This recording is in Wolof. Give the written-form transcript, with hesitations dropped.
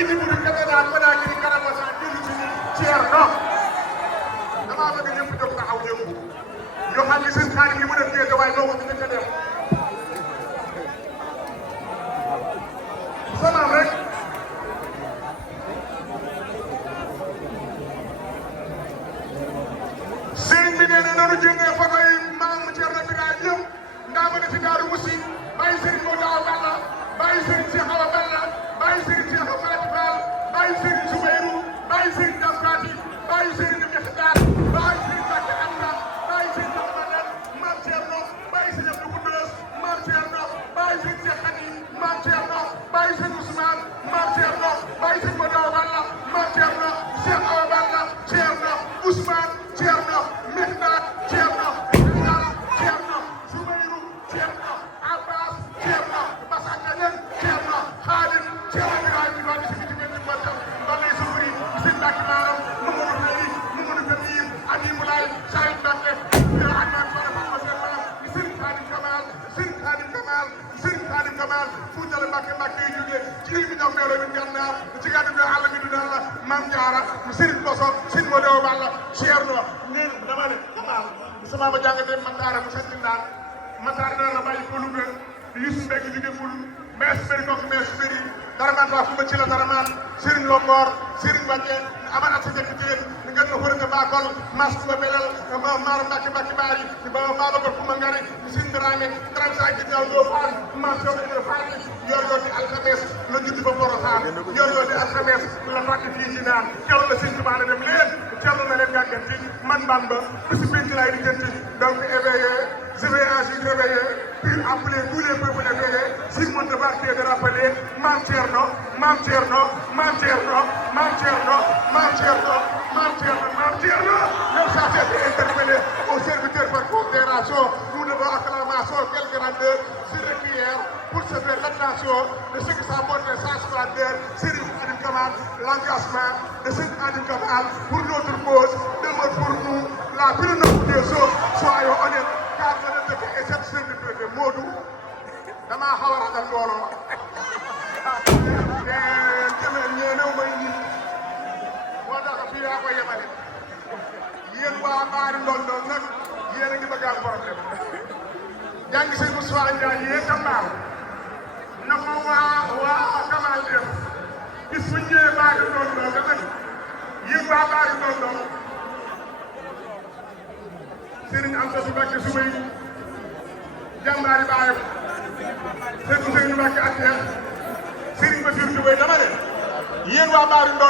indi bu ñu demee daal ba daal di kanam sa jëli ci Thierno damaa bëgg ñëpp jóg taxaw ñëpp ñoo xam ne seen xaalis li mu def géej waaye doo ko fi njëkk a def salaam rek sëñ bi nee na noonu jëndee photo yi maam Thierno Birahim yëpp ndaa ma ne ci Daaru Musi bàyyi sëriñ Maodo Awa Balla bàyyi sëriñ Cheikh Awa Balla bàyyi sëriñ Cheikh Fatou Fall bàyyi sëriñ Soubayrou bàyyi sëriñ Daskati bàyyi sëriñ Mexdar bàyyi sëriñ Bakki Anta bàyyi sëriñ Mamadou maam Thierno bàyyi sëriñ Abdou Koudous maam Thierno bàyyi sëriñ Cheikh Khady maam Thierno bàyyi sëriñ Ousmane maam Thierno bàyyi sëriñ Maodo Awa Balla maam Thierno Cheikh Awa Balla Thierno Ousmane Thierno Mexdar Thierno Thierno Soubayrou Thierno Abbas Thierno Bassaka Niang Thierno Khadim Thierno Birahim ñu doon si biti benn mbottam doon lay sufuri sëñ Bakki Maram Mamadou Fali Mamadou Kabir Abi Moulay Saïd Mbacké Ahmad Fara Fatma Seen Maam sëñ Khadim Kamal sëñ Khadim Kamal sëñ Khadim Kamal Fuutal Mbacké Mbacké yi jógee ci réew mi ñoom meelo mi gànnaar ci gàddu bi àll mi du daan la Mame Diarra Serigne Boso Serigne Modou Awa Balla Thierno nee dama ne Kamal sama ba jàngatee Matara mu sant naan Matar dana la bàyyi ko Louga Youssou Mbengue jóge Ful mees bëri kooku mees bëri dara maan waa Fuma ci la dara maan Serigne Longor Serigne Mbacké aman ak sa jëkkëteen ni nga ko xërënga baakol mas ba belal maara Mbacké Mbacké baari ba Babacar Fuma Ngari Serigne Dramé 35 gi ñaw doo faan mas yow dañu faati yor di alxames la judd ba Porokhane yor di alxames la fàtte fii ci naan teew la Serigne Touba dem leen teew na leen gàgganti man Bamba bési penc laay di jënti donc éveillé je vais ainsi réveiller puis appeler tous les peuples éveillés s'il me devait de rappeler Mame Thierno Mame Thierno Mame Thierno Mame Thierno Mame Thierno Mame Thierno Mame Thierno même ça c'est interpellé aux serviteurs par considération nous devons acclamation quelle grandeur se requiert pour se faire l'attention de ce que ça montre sans splendeur Serigne Khadim Kamal l'engagement de Serigne Khadim Kamal pour notre cause demeure pour nous la plus noble des choses soyons honnêtes car le dëkk et cette serviteur de Modou damaa xaw a ragal mbooloo te ñeenew may nit moo tax fii yaa ko yemale yéen waa Baari Ndondon nag yéen a ngi bëgg am problème jàng sëñ Moussa Ndiaye yéen Kambaar na ko waa Kamal def bis bu ñëwee Baari Ndondon nga nag yéen waa Baari Ndondon Serigne Amsatou Mbacké Soubayrou jàmbaari baayam Serigne Mbacké ak Serigne Bassirou Soubayrou dama ne yéen waa Baari Ndondon